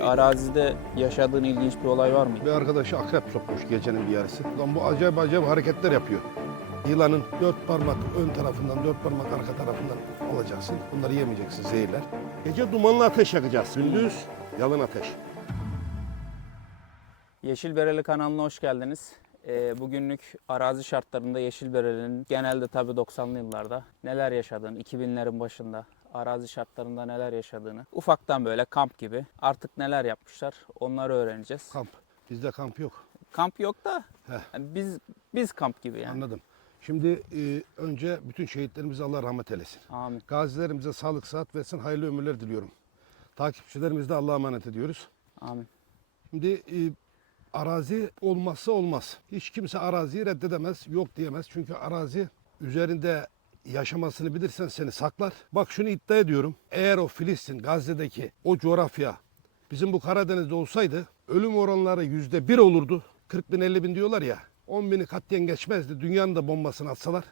Arazide yaşadığın ilginç bir olay var mı? Bir arkadaşı akrep sokmuş gecenin bir yarısı. Lan bu acayip acayip hareketler yapıyor. Yılanın dört parmak ön tarafından, dört parmak arka tarafından alacaksın. Bunları yemeyeceksin zehirler. Gece dumanlı ateş yakacağız. Gündüz yalın ateş. Yeşil Bereli kanalına hoş geldiniz. Ee, bugünlük arazi şartlarında Yeşil Bereli'nin genelde tabii 90'lı yıllarda neler yaşadığını, 2000'lerin başında arazi şartlarında neler yaşadığını ufaktan böyle kamp gibi artık neler yapmışlar onları öğreneceğiz. Kamp. Bizde kamp yok. Kamp yok da Heh. yani biz biz kamp gibi yani. Anladım. Şimdi e, önce bütün şehitlerimize Allah rahmet eylesin. Amin. Gazilerimize sağlık sıhhat versin. Hayırlı ömürler diliyorum. Takipçilerimizi de Allah'a emanet ediyoruz. Amin. Şimdi e, arazi olmazsa olmaz. Hiç kimse araziyi reddedemez, yok diyemez. Çünkü arazi üzerinde yaşamasını bilirsen seni saklar. Bak şunu iddia ediyorum. Eğer o Filistin, Gazze'deki o coğrafya bizim bu Karadeniz'de olsaydı ölüm oranları yüzde bir olurdu. 40 bin 50 bin diyorlar ya. 10 bini katliyen geçmezdi. Dünyanın da bombasını atsalar.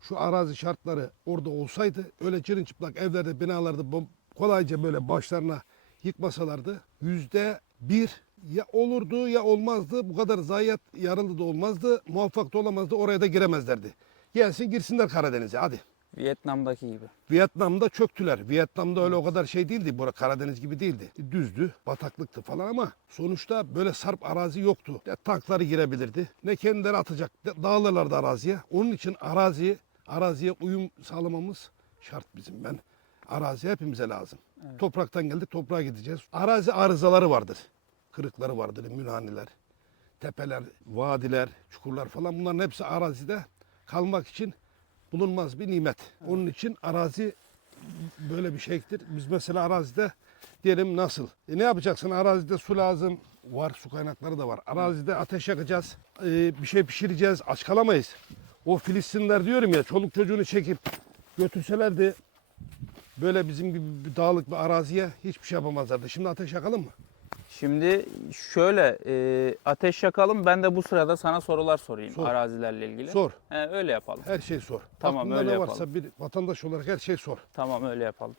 Şu arazi şartları orada olsaydı öyle cırın çıplak evlerde binalarda kolayca böyle başlarına yıkmasalardı yüzde bir ya olurdu ya olmazdı. Bu kadar zayiat yarıldı da olmazdı. Muvaffak da olamazdı. Oraya da giremezlerdi. Gelsin girsinler Karadeniz'e hadi. Vietnam'daki gibi. Vietnam'da çöktüler. Vietnam'da öyle o kadar şey değildi. Bura Karadeniz gibi değildi. Düzdü, bataklıktı falan ama sonuçta böyle sarp arazi yoktu. Ne tankları girebilirdi, ne kendileri atacak. Dağılırlardı araziye. Onun için araziye, araziye uyum sağlamamız şart bizim. Ben arazi hepimize lazım. Topraktan geldik, toprağa gideceğiz. Arazi arızaları vardır. Kırıkları vardır, münhaniler, tepeler, vadiler, çukurlar falan bunların hepsi arazide kalmak için bulunmaz bir nimet. Onun için arazi böyle bir şeydir. Biz mesela arazide diyelim nasıl? E ne yapacaksın? Arazide su lazım. Var su kaynakları da var. Arazide ateş yakacağız. e, bir şey pişireceğiz. Aç kalamayız. O Filistinler diyorum ya çoluk çocuğunu çekip götürselerdi böyle bizim gibi bir dağlık bir araziye hiçbir şey yapamazlardı. Şimdi ateş yakalım mı? Şimdi şöyle e, ateş yakalım ben de bu sırada sana sorular sorayım Sor. arazilerle ilgili. Sor. He, öyle yapalım. Her şey sor. Tamam, Aklında öyle ne yapalım. varsa bir vatandaş olarak her şey sor. Tamam öyle yapalım.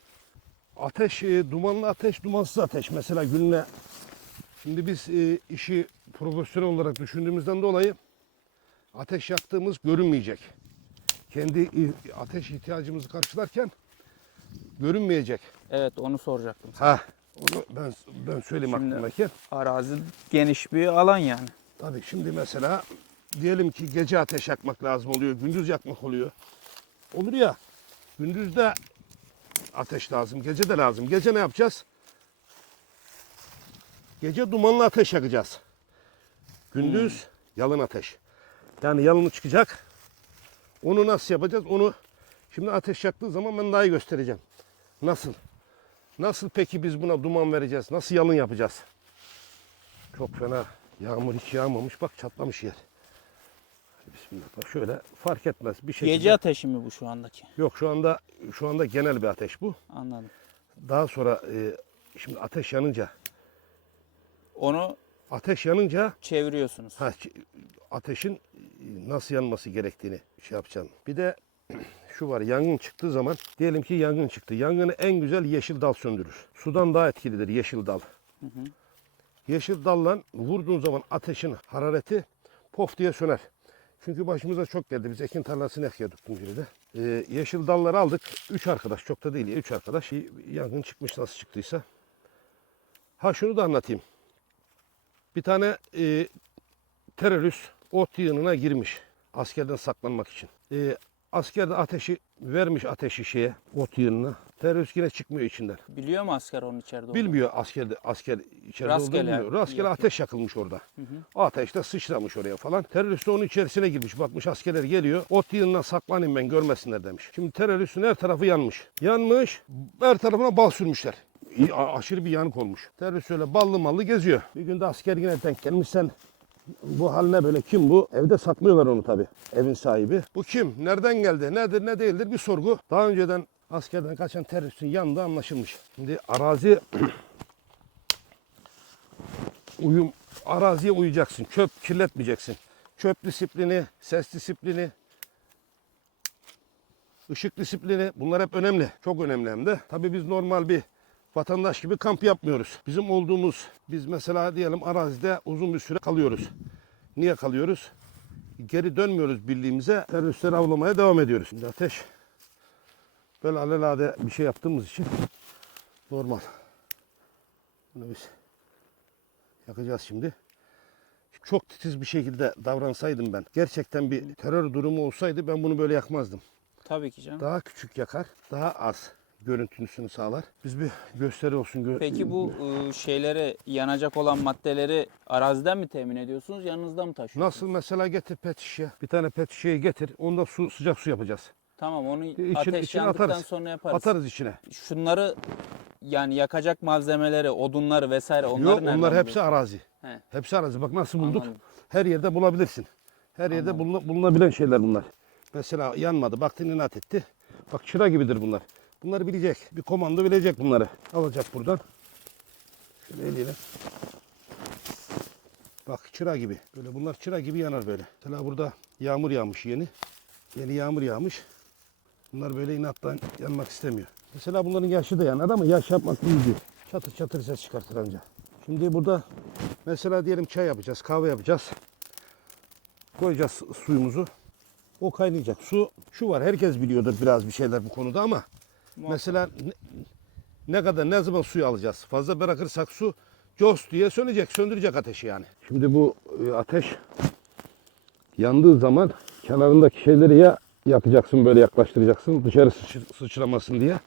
Ateş, e, dumanlı ateş, dumansız ateş. Mesela günle şimdi biz e, işi profesyonel olarak düşündüğümüzden dolayı ateş yaktığımız görünmeyecek. Kendi ateş ihtiyacımızı karşılarken görünmeyecek. Evet onu soracaktım. Ha, onu ben ben söyleyeyim Şimdi- aklımdaki. Arazi geniş bir alan yani. Tabii şimdi mesela diyelim ki gece ateş yakmak lazım oluyor, gündüz yakmak oluyor. Olur ya, gündüz de ateş lazım, gece de lazım. Gece ne yapacağız? Gece dumanlı ateş yakacağız. Gündüz yalın ateş. Yani yalını çıkacak. Onu nasıl yapacağız? Onu şimdi ateş yaktığı zaman ben daha iyi göstereceğim. Nasıl? Nasıl peki biz buna duman vereceğiz? Nasıl yalın yapacağız? Çok fena. Yağmur hiç yağmamış. Bak çatlamış yer. Bismillah. Bak şöyle fark etmez bir şekilde. Gece ateşi mi bu şu andaki? Yok şu anda şu anda genel bir ateş bu. Anladım. Daha sonra e, şimdi ateş yanınca Onu ateş yanınca çeviriyorsunuz. ha, ateşin e, nasıl yanması gerektiğini şey yapacaksın. Bir de şu var yangın çıktığı zaman diyelim ki yangın çıktı. Yangını en güzel yeşil dal söndürür. Sudan daha etkilidir yeşil dal. Yeşil dalla vurduğun zaman ateşin harareti pof diye söner. Çünkü başımıza çok geldi. Biz ekin tarlasını ekiyorduk Tunceli'de. Ee, yeşil dalları aldık. Üç arkadaş, çok da değil ya, üç arkadaş. Yangın çıkmış nasıl çıktıysa. Ha şunu da anlatayım. Bir tane e, terörist ot yığınına girmiş. Askerden saklanmak için. E, asker de ateşi vermiş ateşi şeye, ot yığınına. Terörist yine çıkmıyor içinden. Biliyor mu asker onun içeride olduğunu? Bilmiyor asker de asker içeride Rastgele olduğunu bilmiyor. Rastgele yakıyor. ateş yakılmış orada. O ateş de sıçramış oraya falan. Terörist de onun içerisine girmiş. Bakmış askerler geliyor. Ot yığınına saklanayım ben görmesinler demiş. Şimdi teröristin her tarafı yanmış. Yanmış. Her tarafına bal sürmüşler. İyi, aşırı bir yanık olmuş. Terörist öyle ballı mallı geziyor. Bir gün de asker yine denk gelmiş sen bu hal ne böyle kim bu? Evde saklıyorlar onu tabi evin sahibi. Bu kim? Nereden geldi? Nedir ne değildir bir sorgu. Daha önceden askerden kaçan teröristin yanında anlaşılmış. Şimdi arazi uyum araziye uyacaksın. Çöp kirletmeyeceksin. Çöp disiplini, ses disiplini, ışık disiplini bunlar hep önemli. Çok önemli hem de. Tabii biz normal bir vatandaş gibi kamp yapmıyoruz. Bizim olduğumuz, biz mesela diyelim arazide uzun bir süre kalıyoruz. Niye kalıyoruz? Geri dönmüyoruz birliğimize. Teröristleri avlamaya devam ediyoruz. Şimdi ateş böyle alelade bir şey yaptığımız için normal. Bunu biz yakacağız şimdi. Çok titiz bir şekilde davransaydım ben, gerçekten bir terör durumu olsaydı ben bunu böyle yakmazdım. Tabii ki canım. Daha küçük yakar, daha az görüntüsünü sağlar. Biz bir gösteri olsun. gö- Peki bu e, şeyleri yanacak olan maddeleri araziden mi temin ediyorsunuz? Yanınızda mı taşıyorsunuz? Nasıl mesela getir pet şişe. Bir tane pet şişeyi getir. Onda su sıcak su yapacağız. Tamam onu İçine- ateş içine yandıktan atarız. sonra yaparız. Atarız içine. Şunları yani yakacak malzemeleri, odunları vesaire onları Yok onlar hepsi buluyorsun? arazi. He. Hepsi arazi. Bak nasıl bulduk. Anladım. Her yerde bulabilirsin. Her yerde Anladım. bulunabilen şeyler bunlar. Mesela yanmadı. Baktın inat etti. Bak çıra gibidir bunlar. Bunları bilecek. Bir komando bilecek bunları. Alacak buradan. Şöyle eliyle. Bak çıra gibi. Böyle bunlar çıra gibi yanar böyle. Mesela burada yağmur yağmış yeni. Yeni yağmur yağmış. Bunlar böyle inattan yanmak istemiyor. Mesela bunların yaşı da yanar ama yaş yapmak değil değil. Çatır çatır ses çıkartır anca. Şimdi burada mesela diyelim çay yapacağız, kahve yapacağız. Koyacağız suyumuzu. O kaynayacak. Su şu var herkes biliyordur biraz bir şeyler bu konuda ama Muhakkak. mesela ne, ne kadar ne zaman suyu alacağız? Fazla bırakırsak su cos diye sönecek, söndürecek ateşi yani. Şimdi bu e, ateş yandığı zaman kenarındaki şeyleri ya yakacaksın böyle yaklaştıracaksın dışarı sıçr- sıçramasın diye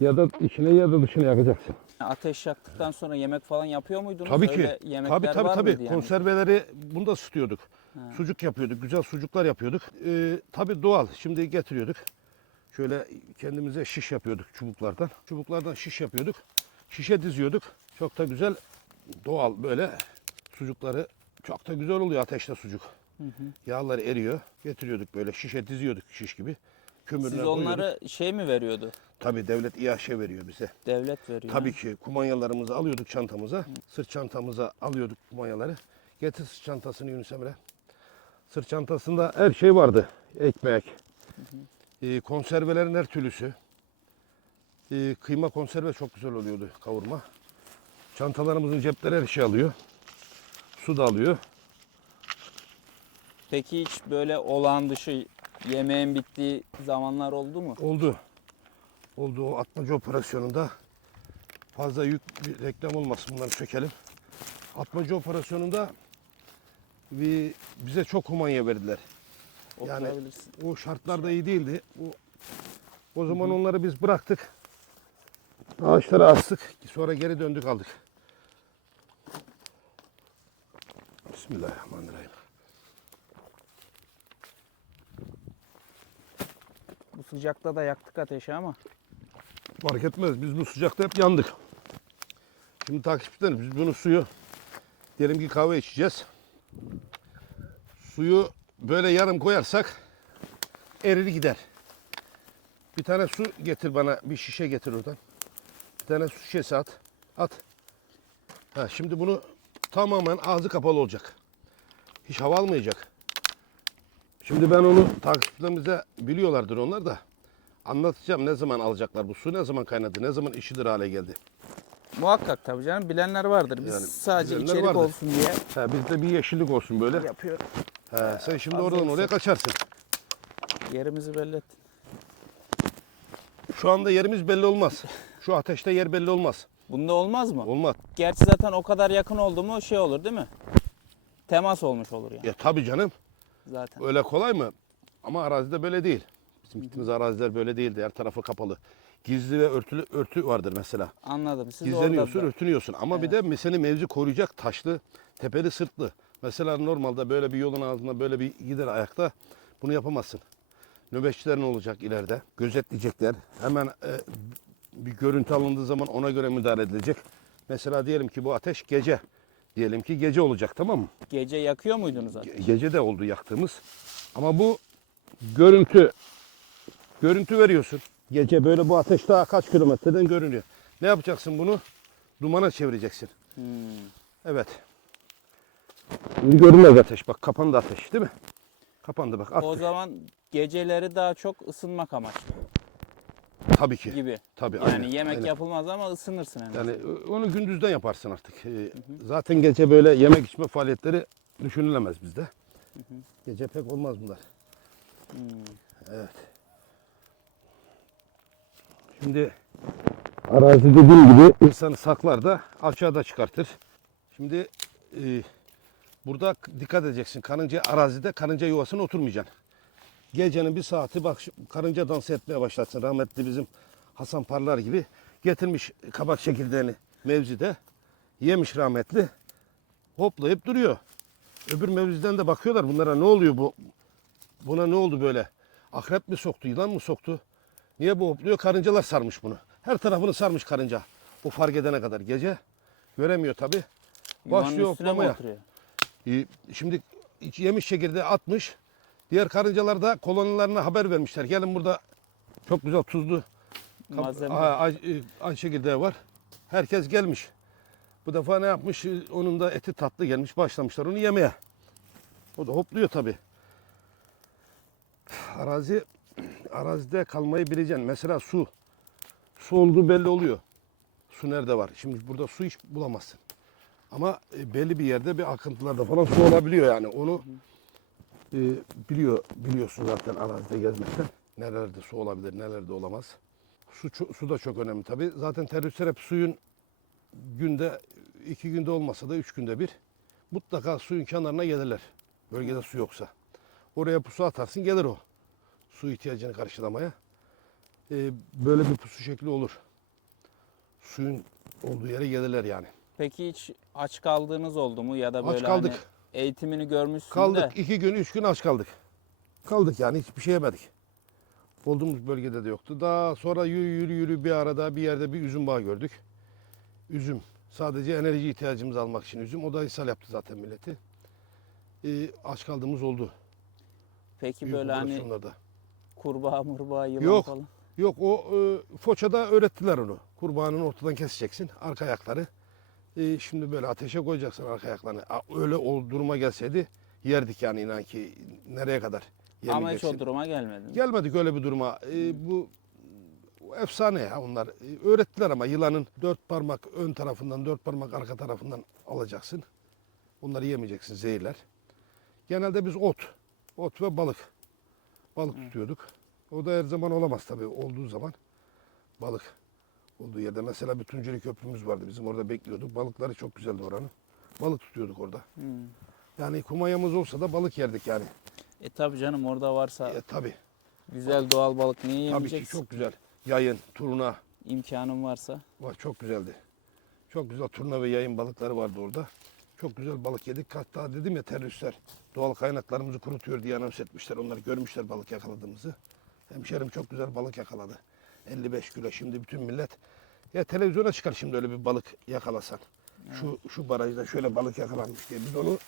ya da içine ya da dışına yakacaksın. Ateş yaktıktan sonra yemek falan yapıyor muydunuz? Tabii ki. Öyle yemekler Tabii tabii var tabii. yani? Konserveleri bunda ısıtıyorduk. Sucuk yapıyorduk. Güzel sucuklar yapıyorduk. Ee, tabii doğal. Şimdi getiriyorduk. Şöyle kendimize şiş yapıyorduk çubuklardan. Çubuklardan şiş yapıyorduk. Şişe diziyorduk. Çok da güzel doğal böyle sucukları çok da güzel oluyor ateşte sucuk. Yağları eriyor. Getiriyorduk böyle şişe diziyorduk şiş gibi. Kömürüne Siz koyuyorduk. onları şey mi veriyordu? Tabii devlet İHŞ veriyor bize. Devlet veriyor. Tabii ki kumanyalarımızı alıyorduk çantamıza. Sırt çantamıza alıyorduk kumanyaları. Getir sırt çantasını Yunus Emre. Sırt çantasında her şey vardı. Ekmek, e, konservelerin her türlüsü. E, kıyma konserve çok güzel oluyordu kavurma. Çantalarımızın cepleri her şey alıyor. Su da alıyor. Peki hiç böyle olağan dışı yemeğin bittiği zamanlar oldu mu? Oldu. Oldu o atmaca operasyonunda. Fazla yük bir reklam olmasın bunları çekelim. Atmaca operasyonunda bir, bize çok kumanya verdiler. Yani o şartlar da iyi değildi. O, o zaman onları biz bıraktık. Ağaçlara astık. Sonra geri döndük aldık. Bismillahirrahmanirrahim. Bu sıcakta da yaktık ateşi ama. Fark etmez. Biz bu sıcakta hep yandık. Şimdi takipçilerimiz biz bunu suyu diyelim ki kahve içeceğiz. Suyu böyle yarım koyarsak erir gider. Bir tane su getir bana bir şişe getir oradan. Bir tane su şişesi at. At. Ha, şimdi bunu tamamen ağzı kapalı olacak. Hiç hava almayacak. Şimdi ben onu takipçilerimize biliyorlardır onlar da. Anlatacağım ne zaman alacaklar bu su ne zaman kaynadı ne zaman işidir hale geldi. Muhakkak tabii canım bilenler vardır. Biz Yani sadece bilenler içerik vardır. olsun diye Ha, bizde bir yeşillik olsun böyle. yapıyoruz. Ha, sen şimdi fazla oradan oraya kaçarsın. Yerimizi belli ettin. Şu anda yerimiz belli olmaz. Şu ateşte yer belli olmaz. Bunda olmaz mı? Olmaz. Gerçi zaten o kadar yakın oldu mu şey olur değil mi? Temas olmuş olur yani Ya tabii canım. zaten. Öyle kolay mı? Ama arazide böyle değil. Bizim gittiğimiz araziler böyle değildi. Her tarafı kapalı. Gizli ve örtülü örtü vardır mesela. Anladım. Siz Gizleniyorsun, orada da- örtünüyorsun. Ama bir de seni mevzi koruyacak taşlı, tepeli, sırtlı. Mesela normalde böyle bir yolun ağzında böyle bir gider ayakta bunu yapamazsın. Nöbetçilerin olacak ileride. Gözetleyecekler. Hemen e, bir görüntü alındığı zaman ona göre müdahale edilecek. Mesela diyelim ki bu ateş gece. Diyelim ki gece olacak tamam mı? Gece yakıyor muydunuz zaten? Ge- Gece de oldu yaktığımız. Ama bu görüntü görüntü veriyorsun. Gece böyle bu ateş daha kaç kilometreden görünüyor. Ne yapacaksın bunu? Dumana çevireceksin. Hmm. Evet. Görünmez ateş. Bak kapandı ateş değil mi? Kapandı bak. O Attı. zaman geceleri daha çok ısınmak amaçlı. Tabii ki. gibi. Tabii. Yani aynen, yemek aynen. yapılmaz ama ısınırsın en. Yani e, onu gündüzden yaparsın artık. E, Zaten gece böyle yemek içme faaliyetleri düşünülemez bizde. Gece pek olmaz bunlar. Hmm. Evet. Şimdi arazi dediğim gibi insanı saklar da aşağıda çıkartır. Şimdi e, burada dikkat edeceksin. Karınca arazide karınca yuvasına oturmayacaksın. Gecenin bir saati bak karınca dansı etmeye başlarsın. Rahmetli bizim Hasan Parlar gibi getirmiş kabak çekirdeğini mevzide. Yemiş rahmetli. Hoplayıp duruyor. Öbür mevziden de bakıyorlar bunlara ne oluyor bu? Buna ne oldu böyle? Akrep mi soktu, yılan mı soktu? Niye bu hopluyor? Karıncalar sarmış bunu. Her tarafını sarmış karınca. O fark edene kadar gece. Göremiyor tabi. Yuvanın Başlıyor hoplamaya. Ee, Şimdi yemiş çekirdeği atmış. Diğer karıncalar da kolonilerine haber vermişler. Gelin burada çok güzel tuzlu Malzeme. e, ay çekirdeği var. Herkes gelmiş. Bu defa ne yapmış? Ee, Onun da eti tatlı gelmiş. Başlamışlar onu yemeye. O da hopluyor tabi. Arazi arazide kalmayı bileceksin. Mesela su. Su olduğu belli oluyor. Su nerede var? Şimdi burada su hiç bulamazsın. Ama e, belli bir yerde bir akıntılarda falan su olabiliyor yani. Onu e, biliyor biliyorsun zaten arazide gezmekten. Nerelerde su olabilir, nelerde olamaz. Su, su da çok önemli tabii. Zaten teröristler hep suyun günde, iki günde olmasa da üç günde bir mutlaka suyun kenarına gelirler. Bölgede su yoksa. Oraya pusu atarsın gelir o. Su ihtiyacını karşılamaya. E, böyle bir pusu şekli olur. Suyun olduğu yere gelirler yani. Peki hiç aç kaldığınız oldu mu ya da Aç böyle kaldık. hani eğitimini görmüşsün Kaldık. de iki gün, üç gün aç kaldık. Kaldık yani hiçbir şey yemedik. Olduğumuz bölgede de yoktu. Daha sonra yürü yürü yürü bir arada bir yerde bir üzüm bağı gördük. Üzüm. Sadece enerji ihtiyacımızı almak için üzüm. O da ishal yaptı zaten milleti. Ee, aç kaldığımız oldu. peki Büyük böyle hani kurbağa murbağa yılan Yok. falan. Yok o e, Foça'da öğrettiler onu. Kurbağanın ortadan keseceksin arka ayakları. E, şimdi böyle ateşe koyacaksın arka ayaklarını. Öyle o duruma gelseydi yerdik yani inan ki nereye kadar Ama hiç yemeyeceksin. o duruma gelmedin. Gelmedik öyle bir duruma. E, bu efsane ya onlar. E, öğrettiler ama yılanın dört parmak ön tarafından, dört parmak arka tarafından alacaksın. Onları yemeyeceksin zehirler. Genelde biz ot, ot ve balık. Balık tutuyorduk. O da her zaman olamaz tabii olduğu zaman. Balık olduğu yerde. Mesela bir Tunceli Köprümüz vardı. Bizim orada bekliyorduk. Balıkları çok güzeldi oranın. Balık tutuyorduk orada. Hmm. Yani kumanyamız olsa da balık yerdik yani. E tabi canım orada varsa E, tabii. güzel doğal balık niye Tabii ki yemeyeceksin? çok güzel. Yayın, turna, İmkanın varsa. Var çok güzeldi. Çok güzel turna ve yayın balıkları vardı orada. Çok güzel balık yedik. Hatta dedim ya teröristler doğal kaynaklarımızı kurutuyor diye anons etmişler. Onlar görmüşler balık yakaladığımızı. Hemşerim çok güzel balık yakaladı. 55 kilo. Şimdi bütün millet ya televizyona çıkar şimdi öyle bir balık yakalasan. Şu şu barajda şöyle balık yakalanmış diye. Biz onu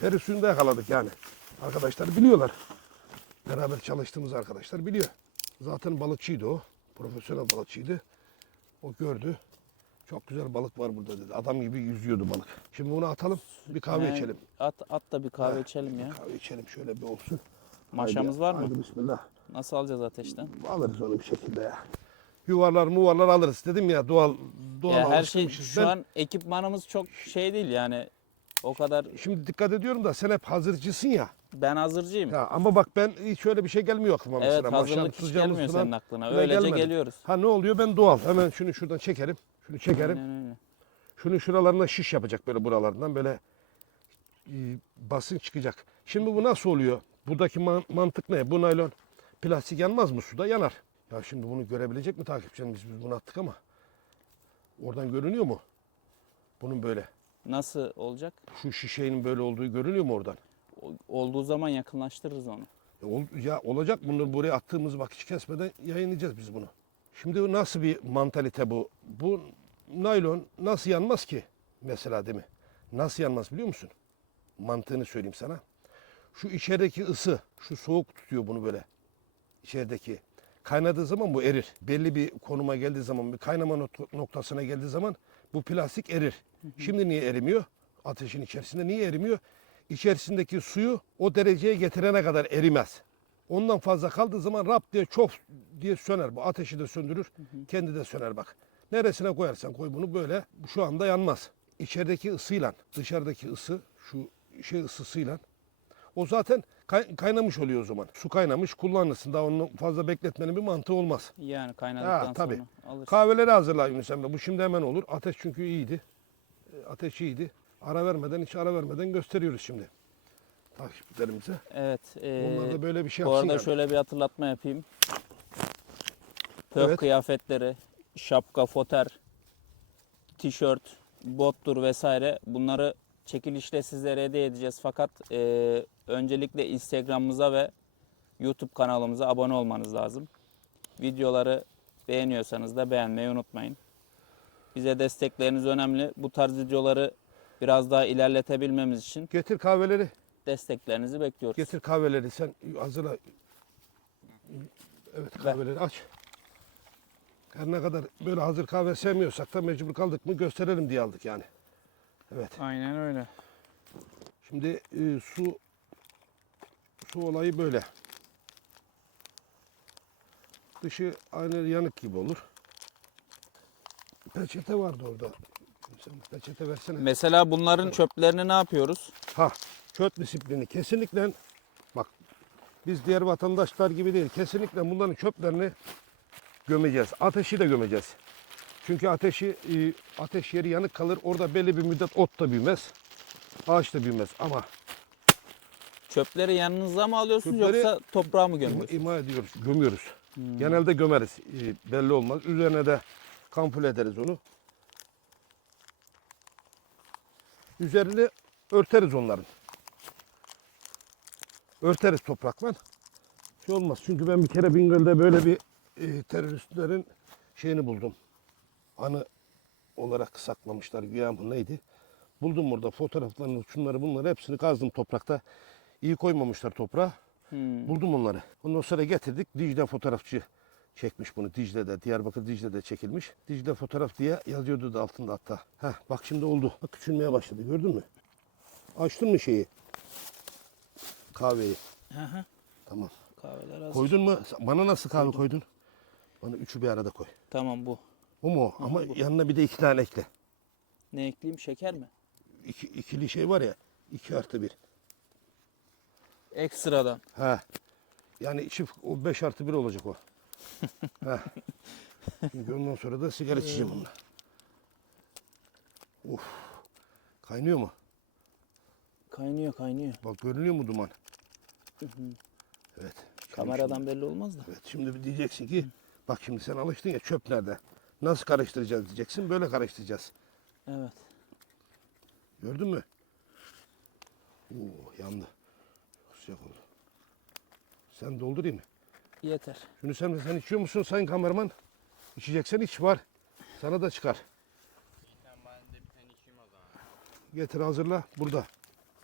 peri suyunda yakaladık yani. Arkadaşlar biliyorlar. Beraber çalıştığımız arkadaşlar biliyor. Zaten balıkçıydı o. Profesyonel balıkçıydı. O gördü. Çok güzel balık var burada dedi. Adam gibi yüzüyordu balık. Şimdi bunu atalım. Bir kahve Ne- içelim. At, at da bir kahve Ha, içelim ya. Kahve içelim şöyle bir olsun. Maşamız var mı? Haydi bismillah. Nasıl alacağız ateşten? Alırız onu bir şekilde ya. Yuvarlar muvarlar alırız dedim ya doğal doğal Ya her şey şu Ben an ekipmanımız çok şey değil yani. O kadar şimdi dikkat ediyorum da sen hep hazırcısın ya. ben hazırcıyım. ya ama bak ben hiç öyle bir şey gelmiyor aklıma evet mesela. Maşam, hazırlık hiç gelmiyor falan. senin aklına. Öylece gelmedi. geliyoruz. Ha ne oluyor ben doğal. Hemen şunu şuradan çekerim. Şunu çekerim. Aynen öyle. Şunun şuralarına şiş yapacak böyle buralardan böyle e, basınç çıkacak. Şimdi bu nasıl oluyor? Buradaki man- mantık ne? Bu naylon plastik yanmaz mı suda? Yanar. Ya şimdi bunu görebilecek mi takipçilerimiz? Biz bunu attık ama oradan görünüyor mu? Bunun böyle. Nasıl olacak? Şu şişenin böyle olduğu görünüyor mu oradan? O- Olduğu zaman yakınlaştırırız onu. Ya, ol- ya olacak bunu buraya attığımız vakit hiç kesmeden yayınlayacağız biz bunu. Şimdi bu nasıl bir mantalite bu? Bu naylon nasıl yanmaz ki? Mesela değil mi? Nasıl yanmaz biliyor musun? Mantığını söyleyeyim sana. Şu içerideki ısı, şu soğuk tutuyor bunu böyle. İçerideki. Kaynadığı zaman bu erir. Belli bir konuma geldiği zaman, bir kaynama nok- noktasına geldiği zaman bu plastik erir. Şimdi niye erimiyor? Ateşin içerisinde niye erimiyor? İçerisindeki suyu o dereceye getirene kadar erimez. Ondan fazla kaldığı zaman rap diye çok diye söner. Bu ateşi de söndürür. Kendi de söner bak. Neresine koyarsan koy bunu böyle şu anda yanmaz. İçerideki ısıyla dışarıdaki ısı şu şey ısısıyla o zaten kay- kaynamış oluyor o zaman. Su kaynamış kullanırsın. Daha onu fazla bekletmenin bir mantığı olmaz. Yani kaynadıktan Ha, tabii. sonra alırsın. Kahveleri hazırla Yunus Emre. Bu şimdi hemen olur. Ateş çünkü iyiydi. E, Ateş iyiydi. Ara vermeden, hiç ara vermeden gösteriyoruz şimdi. Takipçilerimize. Evet. e, Onlar da böyle bir şey bu arada yani. şöyle bir hatırlatma yapayım. Pöf Evet. kıyafetleri, şapka, foter, tişört, bottur vesaire bunları çekilişte sizlere hediye edeceğiz. Fakat e, öncelikle Instagram'ımıza ve YouTube kanalımıza abone olmanız lazım. Videoları beğeniyorsanız da beğenmeyi unutmayın. Bize destekleriniz önemli. Bu tarz videoları biraz daha ilerletebilmemiz için Getir kahveleri. desteklerinizi bekliyoruz. Getir kahveleri. Sen hazırla. Evet kahveleri aç. Her ne kadar böyle hazır kahve sevmiyorsak da mecbur kaldık mı gösterelim diye aldık yani. Evet. Aynen öyle. Şimdi e, su su olayı böyle. Dışı aynı yanık gibi olur. Peçete vardı orada. Sen peçete versene. Mesela bunların çöplerini ne yapıyoruz? Ha, çöp disiplini kesinlikle bak biz diğer vatandaşlar gibi değil. Kesinlikle bunların çöplerini gömeceğiz. Ateşi de gömeceğiz. Çünkü ateşi e, ateş yeri yanık kalır. Orada belli bir müddet ot da büyümez. Ağaç da büyümez ama Çöpleri yanınıza mı alıyorsunuz Çöpleri- yoksa toprağa mı gömüyorsunuz? ima ediyoruz, gömüyoruz. Genelde gömeriz. E, belli olmaz. Üzerine de kampul ederiz onu. Üzerini örteriz onların. Örteriz toprakla. Şey olmaz. Çünkü ben bir kere Bingöl'de böyle bir e, teröristlerin şeyini buldum. Anı olarak saklamışlar. Güya bu neydi? Buldum burada fotoğraflarını, şunları bunları hepsini kazdım toprakta. İyi koymamışlar toprağa. Hmm. Buldum onları. Ondan sonra getirdik. Dicle fotoğrafçı çekmiş bunu. Dicle'de, Diyarbakır Dicle'de çekilmiş. Dicle fotoğraf diye yazıyordu da altında hatta. Heh, bak şimdi oldu. Bak küçülmeye başladı gördün mü? Açtın mı şeyi? Kahveyi. Hı hı. Tamam. Kahveler hazır. Koydun mu? Bana nasıl kahve koydun? Bana üçü bir arada koy. Tamam bu. Bu mu? o? Ama yanına bir de iki tane ekle. Ne ekleyeyim? Şeker mi? İki, ikili şey var ya. iki artı bir. Ekstradan. Ha. Yani çift o 5 artı 1 olacak o. ha. Çünkü ondan sonra da sigara içeceğim onunla. Uf. Kaynıyor mu? Kaynıyor kaynıyor. Bak görünüyor mu duman? Evet. Kameradan belli olmaz da. Evet. Şimdi bir diyeceksin ki bak şimdi sen alıştın ya çöp nerede? Nasıl karıştıracağız diyeceksin. Böyle karıştıracağız. Evet. Gördün mü? Oo yandı. Sıcak oldu. Sen doldurayım mı? Yeter. Şunu sen, sen içiyor musun sayın kameraman? İçeceksen iç var. Sana da çıkar. Getir hazırla. Burada.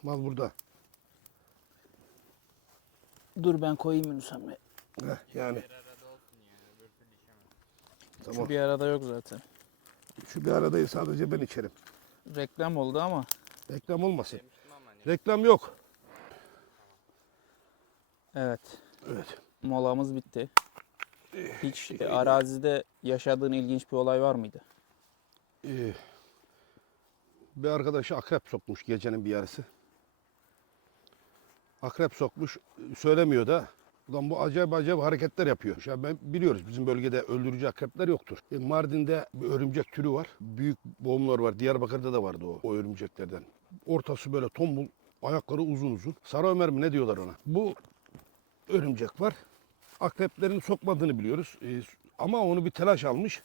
Mal burada. Dur ben koyayım Yunus Emre. Heh, yani. Tamam. Şu bir arada yok zaten. Şu bir aradayız sadece ben içerim. Reklam oldu ama. Reklam olmasın. Reklam yok. Evet. Evet. Molamız bitti. Hiç e, arazide yaşadığın ilginç bir olay var mıydı? Ee, bir arkadaşı akrep sokmuş gecenin bir yarısı. Akrep sokmuş, söylemiyor da. Ulan bu acayip acayip hareketler yapıyor. Ya ben biliyoruz bizim bölgede öldürücü akrepler yoktur. E, Mardin'de bir örümcek türü var. Büyük boğumlar var. Diyarbakır'da da vardı o, o örümceklerden. Ortası böyle tombul, ayakları uzun uzun. Sarı Ömer mi ne diyorlar ona? Bu örümcek var. Akreplerin sokmadığını biliyoruz. E, ama onu bir telaş almış.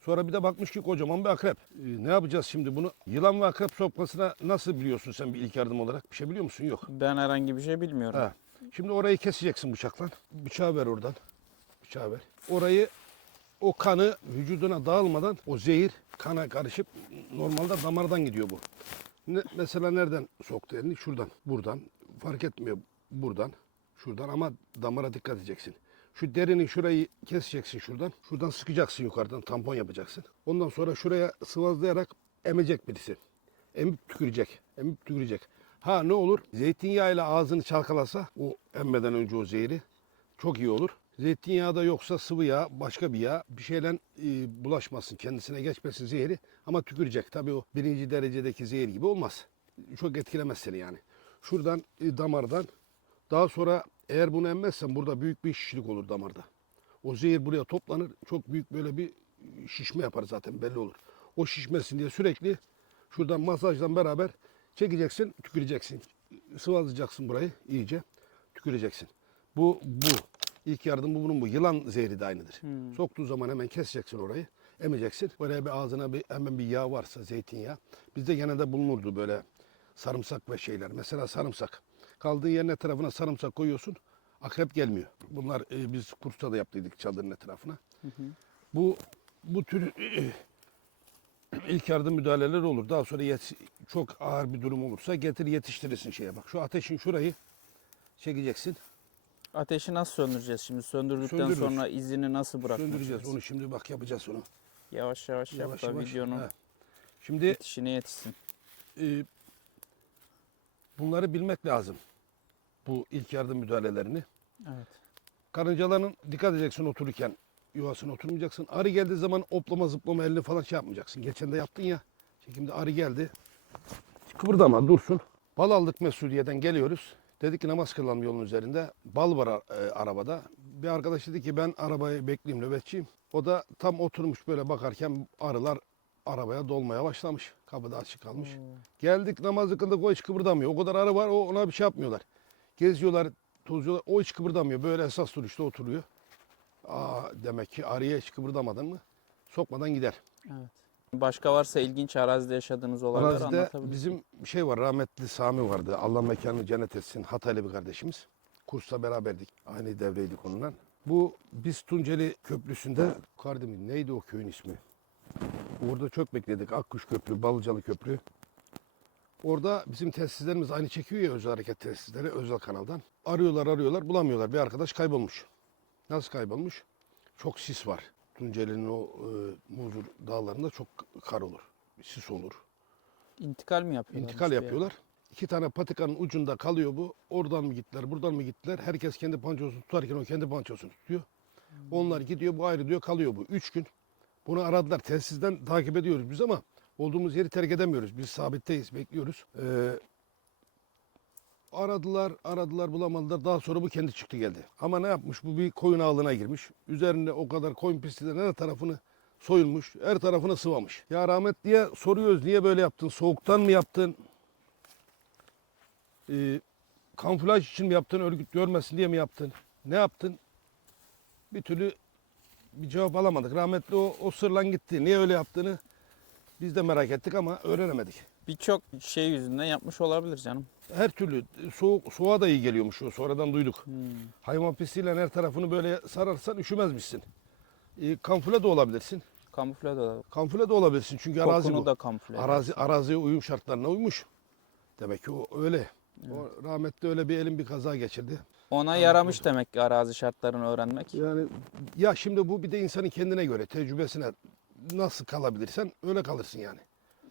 Sonra bir de bakmış ki kocaman bir akrep. E, ne yapacağız şimdi bunu? Yılan ve akrep sokmasına nasıl biliyorsun sen bir ilk yardım olarak? Bir şey biliyor musun? Yok. Ben herhangi bir şey bilmiyorum. Ha. Şimdi orayı keseceksin bıçakla. Bıçağı ver oradan. Bıçağı ver. Orayı o kanı vücuduna dağılmadan o zehir kana karışıp normalde damardan gidiyor bu. Ne, mesela nereden soktu elini? Şuradan, buradan. Fark etmiyor. Buradan, şuradan ama damara dikkat edeceksin. Şu derinin şurayı keseceksin şuradan. Şuradan sıkacaksın yukarıdan tampon yapacaksın. Ondan sonra şuraya sıvazlayarak emecek birisi. Emip tükürecek. Emip tükürecek. Ha ne olur? Zeytinyağıyla ağzını çalkalasa o emmeden önce o zehri çok iyi olur. Zeytinyağı da yoksa sıvı yağ, başka bir yağ bir şeyle e, bulaşmasın, kendisine geçmesin zehri ama tükürecek. Tabii o birinci derecedeki zehir gibi olmaz. Çok etkilemez seni yani. Şuradan e, damardan daha sonra eğer bunu emmezsen burada büyük bir şişlik olur damarda. O zehir buraya toplanır. Çok büyük böyle bir şişme yapar zaten belli olur. O şişmesin diye sürekli şuradan masajdan beraber çekeceksin, tüküreceksin. Sıvazlayacaksın burayı iyice. Tüküreceksin. Bu bu. İlk yardım bu bunun bu. Yılan zehri de aynıdır. Hmm. Soktuğu zaman hemen keseceksin orayı. Emeceksin. Oraya bir ağzına bir, hemen bir yağ varsa zeytinyağı. Bizde genelde bulunurdu böyle sarımsak ve şeyler. Mesela sarımsak. Kaldığı yerin etrafına sarımsak koyuyorsun. Akrep gelmiyor. Bunlar e, biz kursta da yaptıydık çadırın etrafına. Bu bu tür e, ilk yardım müdahaleleri olur. Daha sonra yet- çok ağır bir durum olursa getir yetiştirirsin şeye bak. Şu ateşin şurayı çekeceksin. Ateşi nasıl söndüreceğiz şimdi? Söndürdükten Söndürürüz. sonra izini nasıl bırakmak? Söndüreceğiz. Onu şimdi bak yapacağız onu. Yavaş yavaş, Yavaş yap da yavaş. videonun He. Şimdi yetişine yetişsin. e, bunları bilmek lazım. Bu ilk yardım müdahalelerini. Evet. Karıncaların dikkat edeceksin otururken. Yuvasına oturmayacaksın. Arı geldiği zaman oplama zıplama elini falan şey yapmayacaksın. Geçen de yaptın ya. Şimdi arı geldi. Kıpırdama dursun. Bal aldık Mesudiye'den geliyoruz. Dedik ki namaz kılalım yolun üzerinde. Bal var e, arabada. Bir arkadaş dedi ki ben arabayı bekleyeyim nöbetçiyim. O da tam oturmuş böyle bakarken arılar arabaya dolmaya başlamış. Kapıda açık kalmış. Geldik namazı kıldık o hiç kıpırdamıyor. O kadar arı var o ona bir şey yapmıyorlar. Geziyorlar, tozuyorlar. O hiç kıpırdamıyor. Böyle esas duruşta oturuyor. Aa, demek ki arıya hiç kıpırdamadın mı sokmadan gider. Evet. Başka varsa ilginç arazide yaşadığınız olaylar Arazide anlatabilirsiniz. bizim bir şey var rahmetli Sami vardı. Allah mekanını cennet etsin. Hataylı bir kardeşimiz. Kursta beraberdik. Aynı devreydik onunla. Bu biz Tunceli Köprüsü'nde Kardemir neydi o köyün ismi? Orada çok bekledik. Akkuş Köprü, Balıcalı Köprü. Orada bizim tesislerimiz aynı çekiyor ya özel hareket tesisleri özel kanaldan. Arıyorlar arıyorlar bulamıyorlar. Bir arkadaş kaybolmuş. Nasıl kaybolmuş? Çok sis var. Tunceli'nin o e, Muzur dağlarında çok kar olur. Sis olur. İntikal mi yapıyorlar? İntikal yapıyorlar. İki tane patikanın ucunda kalıyor bu. Oradan mı gittiler, buradan mı gittiler? Herkes kendi pançosunu tutarken o kendi pançosunu tutuyor. Onlar gidiyor, bu ayrı diyor, kalıyor bu. Üç gün. Bunu aradılar. Telsizden takip ediyoruz biz ama olduğumuz yeri terk edemiyoruz. Biz sabitteyiz, bekliyoruz. Ee, aradılar, aradılar, bulamadılar. Daha sonra bu kendi çıktı geldi. Ama ne yapmış? Bu bir koyun ağlına girmiş. Üzerinde o kadar koyun pisliğinden her tarafını soyulmuş. Her tarafını sıvamış. Ya rahmet diye soruyoruz. Niye böyle yaptın? Soğuktan mı yaptın? Ee, kamuflaj için mi yaptın? Örgüt görmesin diye mi yaptın? Ne yaptın? Bir türlü bir cevap alamadık. Rahmetli o, o sırlan gitti. Niye öyle yaptığını biz de merak ettik ama öğrenemedik. Birçok şey yüzünden yapmış olabilir canım. Her türlü soğuk, soğuğa da iyi geliyormuş o. Sonradan duyduk. Hmm. Hayvan pisliğiyle her tarafını böyle sararsan üşümezmişsin. Ee, kamufle de olabilirsin. Kamufle de olabilir. Kamufle de olabilirsin çünkü arazi Kokunu bu. da kamufle. Arazi, araziye uyum şartlarına uymuş. Demek ki o öyle. O rahmetli öyle bir elin bir kaza geçirdi. Ona yaramış demek ki arazi şartlarını öğrenmek. Yani ya şimdi bu bir de insanın kendine göre, tecrübesine nasıl kalabilirsen öyle kalırsın yani.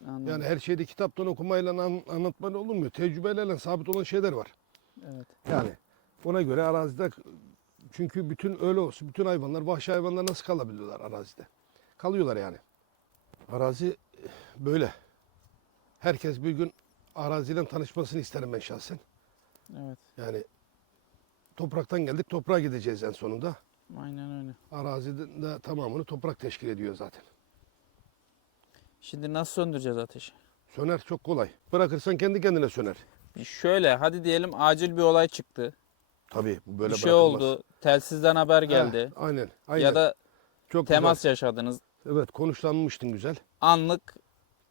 Anladım. Yani her şeyde kitaptan okumayla an, anlatmayla olmuyor. Tecrübelerle sabit olan şeyler var. Evet. Yani ona göre arazide çünkü bütün öyle olsun, bütün hayvanlar, vahşi hayvanlar nasıl kalabiliyorlar arazide? Kalıyorlar yani. Arazi eh, böyle. Herkes bir gün araziyle tanışmasını isterim ben şahsen. Evet. Yani topraktan geldik, toprağa gideceğiz en sonunda. Aynen öyle. Arazinin de tamamını toprak teşkil ediyor zaten. Şimdi nasıl söndüreceğiz ateşi? Söner çok kolay. Bırakırsan kendi kendine söner. Şöyle hadi diyelim acil bir olay çıktı. Tabii bu böyle bir şey bırakılmaz. oldu. Telsizden haber Heh, geldi. aynen, aynen. Ya da çok temas güzel. yaşadınız. Evet konuşlanmıştın güzel. Anlık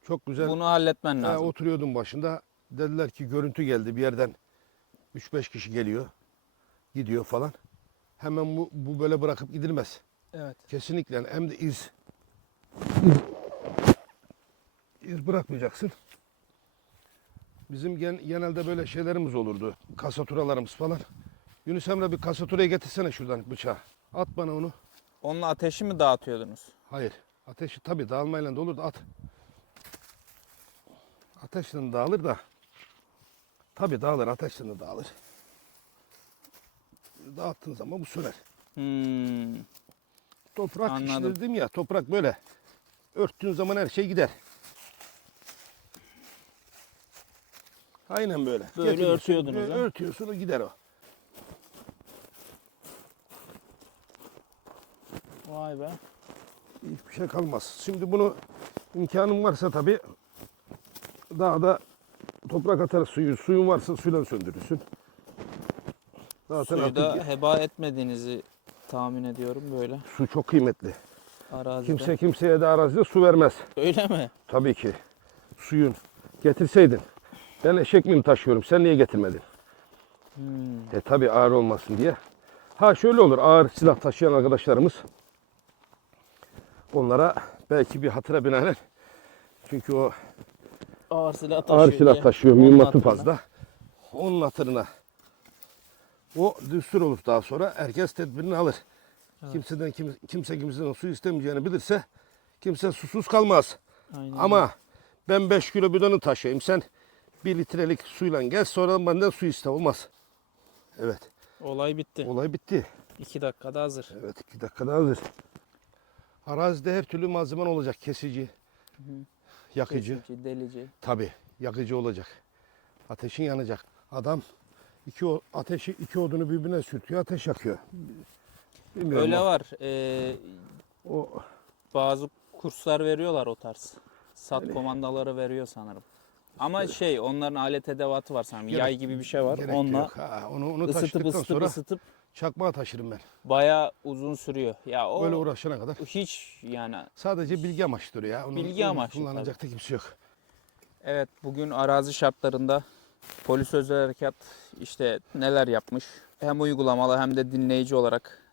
Çok güzel. bunu halletmen Ha, lazım. oturuyordum başında. Dediler ki görüntü geldi bir yerden. 3-5 kişi geliyor. Gidiyor falan. Hemen bu, bu böyle bırakıp gidilmez. Evet. Kesinlikle hem de iz. İz bırakmayacaksın. Bizim gen- genelde böyle şeylerimiz olurdu. Kasaturalarımız falan. Yunus Emre bir kasaturayı getirsene şuradan bıçağı. At bana onu. Onunla ateşi mi dağıtıyordunuz? Hayır. Ateşi tabii dağılmayla da olur da at. Ateşle dağılır da. Tabii dağılır, ateşle de dağılır. Dağıttığın zaman bu söner. Hmm. Toprak Anladım. işte dedim ya toprak böyle. Örttüğün zaman her şey gider. Aynen böyle. Böyle Getiriyorsun, örtüyordunuz böyle ha? Örtüyorsun o gider o. Vay be. Hiçbir şey kalmaz. Şimdi bunu imkanın varsa tabii daha da toprak atar suyu. Suyun varsa suyla söndürürsün. Zaten Suyu da artık heba etmediğinizi tahmin ediyorum böyle su çok kıymetli. arazide. Kimse kimseye de arazide su vermez. Öyle mi? Tabii ki. Suyun. Getirseydin. Ben eşek miyim taşıyorum? Sen niye getirmedin? Hmm. E tabii ağır olmasın diye. Ha şöyle olur. Ağır silah taşıyan arkadaşlarımız onlara belki bir hatıra binaen çünkü o Ağır silah taşıyor. ağır silah diye. taşıyor. Onun Mühimmatı hatırına. fazla. Onun hatırına o düstur olur daha sonra. Herkes tedbirini alır. Evet. Kimseden kim, kimse kimseden su istemeyeceğini bilirse kimse susuz kalmaz. Aynen. Ama ben 5 kilo bidonu taşıyayım. Sen 1 litrelik suyla gel sonra benden su iste. Olmaz. Evet. Olay bitti. Olay bitti. İki dakikada hazır. Evet 2 dakikada hazır. Arazide her türlü malzemen olacak. Kesici, yakıcı. Kesici, delici. Tabi yakıcı olacak. Ateşin yanacak. Adam iki o- ateşi iki odunu birbirine sürtüyor. Ateş yakıyor. Bilmiyorum Öyle o- var. Ee, O, bazı kurslar veriyorlar o tarz. Sat komandaları veriyor sanırım. Ama şey onların alet edevatı var sanırım. Gerek- Yay gibi bir şey var. gerek Onunla yok. Ha, onu, onu ısıtıp ısıtıp sonra ısıtıp çakmağa taşırım ben. bayağı uzun sürüyor. Ya o Böyle uğraşana kadar. hiç yani Sadece bilgi amaçlıdır ya. Onu, Bilgi amaçlı Kullanacak da kimse yok. Evet bugün arazi şartlarında polis özel harekat işte neler yapmış hem uygulamalı hem de dinleyici olarak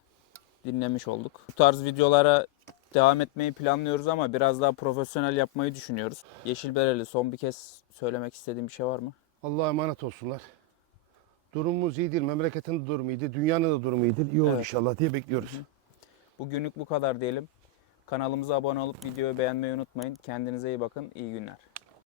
dinlemiş olduk. Bu tarz videolara devam etmeyi planlıyoruz ama biraz daha profesyonel yapmayı düşünüyoruz. Yeşilbereli son bir kez söylemek istediğim bir şey var mı? Allah'a emanet olsunlar. Durumumuz iyi değil. Memleketin de durumu iyi değil. Dünyanın da durumu iyi değil. İyi olur Evet. inşallah diye bekliyoruz. Bugünlük bu kadar diyelim. Kanalımıza abone olup videoyu beğenmeyi unutmayın. Kendinize iyi bakın. İyi günler.